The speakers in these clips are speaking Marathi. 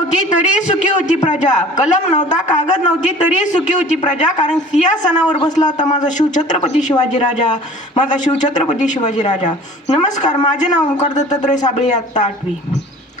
नव्हती तरी सुखी होती प्रजा. कलम नव्हता, कागद नव्हती तरी सुखी होती प्रजा. कारण सिंहासनावर बसला होता माझा शिवछत्रपती शिवाजी राजा. माझा शिवछत्रपती शिवाजी राजा. नमस्कार, माझे नाव ओंकार दत्तात्रय साबळे, इयत्ता 8वी.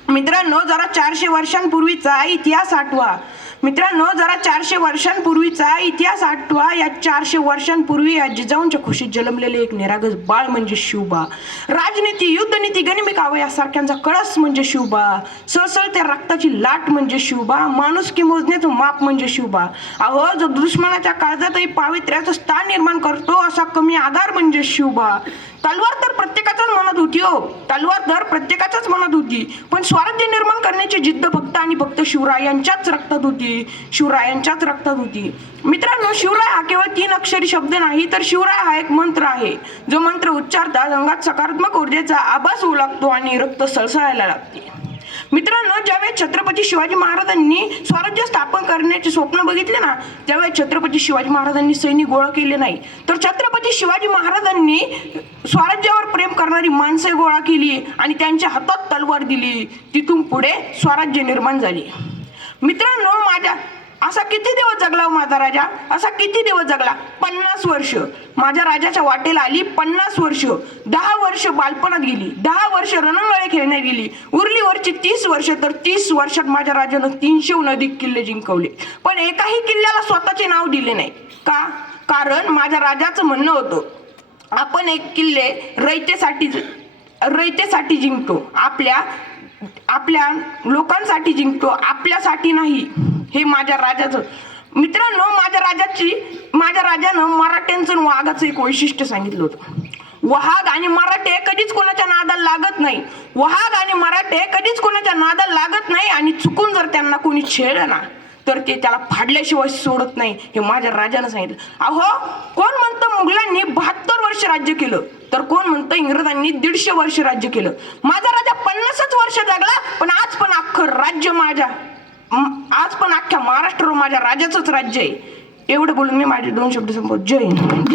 मित्रांनो, जरा 400 वर्षांपूर्वीचा इतिहास आठवा. मित्रांनो, जरा 400 वर्षांपूर्वीचा इतिहास आठवा. या 400 वर्षांपूर्वी या जिजाऊंच्या खुशीत जन्मलेले एक निरागस बाळ म्हणजे शिवबा. राजनीती, युद्धनीती, गनिमिकाव यासारख्यांचा कळस म्हणजे शिवबा. सळसळत्या रक्ताची लाट म्हणजे शिवबा. माणुसकी मोजण्याचं माप म्हणजे शिवबा. अहो, जो दुश्मनाच्या काळजातही पावित्र्याचं स्थान निर्माण करतो असा कमी आधार म्हणजे शिवबा. तलवार तर प्रत्येकाच्याच मनात होती हो, तलवार तर प्रत्येकाच्याच मनात होती. पण स्वराज्य निर्माण करण्याची जिद्द फक्त आणि फक्त शिवरायांच्याच रक्तात होती. शिवरायांच्याच रक्तात होती. मित्रांनो, शिवराय हा केवळ 3 अक्षरी शब्द नाही, तर शिवराय हा एक मंत्र आहे. जो मंत्र उच्चारतात अंगात सकारात्मक ऊर्जेचा आभास होऊ लागतो आणि रक्त सळसळायला लागते. मित्रांनो, ज्यावेळेस छत्रपती शिवाजी महाराजांनी स्वराज्य स्थापन करण्याचे स्वप्न बघितले ना, त्यावेळेस छत्रपती शिवाजी महाराजांनी सैनिक गोळा केले नाही, तर छत्रपती शिवाजी महाराजांनी स्वराज्यावर प्रेम करणारी माणसे गोळा केली आणि त्यांच्या हातात तलवार दिली. तिथून पुढे स्वराज्य निर्माण झाले. मित्रांनो, असा किती दिवस जगला माझा राजा? असा किती दिवस जगला? 50 वर्ष. माझ्या राजाच्या वाटेला आली 50 वर्ष. 10 वर्ष बालपणात गेली, 10 वर्ष रणंगळे खेळण्यात गेली. उरली वरची 30 वर्ष. तर 30 वर्षात माझ्या राजानं 300हून अधिक किल्ले जिंकवले. पण एकाही किल्ल्याला स्वतःचे नाव दिले नाही. का? कारण माझ्या राजाचं म्हणणं होतं, आपण एक किल्ले रयतेसाठी जिंकतो, आपल्या लोकांसाठी जिंकतो, आपल्यासाठी नाही. हे माझ्या राजाचं. मित्रांनो, माझ्या राजानं मराठ्यांचं वाघाचं एक वैशिष्ट्य सांगितलं होतं. वाघ आणि मराठे कधीच कोणाच्या नादाला लागत नाही. वाघ आणि मराठे कधीच कोणाच्या नादाला लागत नाही आणि चुकून जर त्यांना कोणी छेडलं ना, तर ते त्याला फाडल्याशिवाय सोडत नाही. हे माझ्या राजानं सांगितलं. अहो, कोण म्हणतं मुघलांनी 72 वर्ष राज्य केलं, तर कोण म्हणतं इंग्रजांनी 150 वर्ष राज्य केलं. माझा राजा 50च वर्ष जगला, पण आज पण अख्ख्या महाराष्ट्र माझ्या राजाचंच राज्य आहे. एवढं बोलून मी माझे 2 शब्द संपवतो. जय हिंद.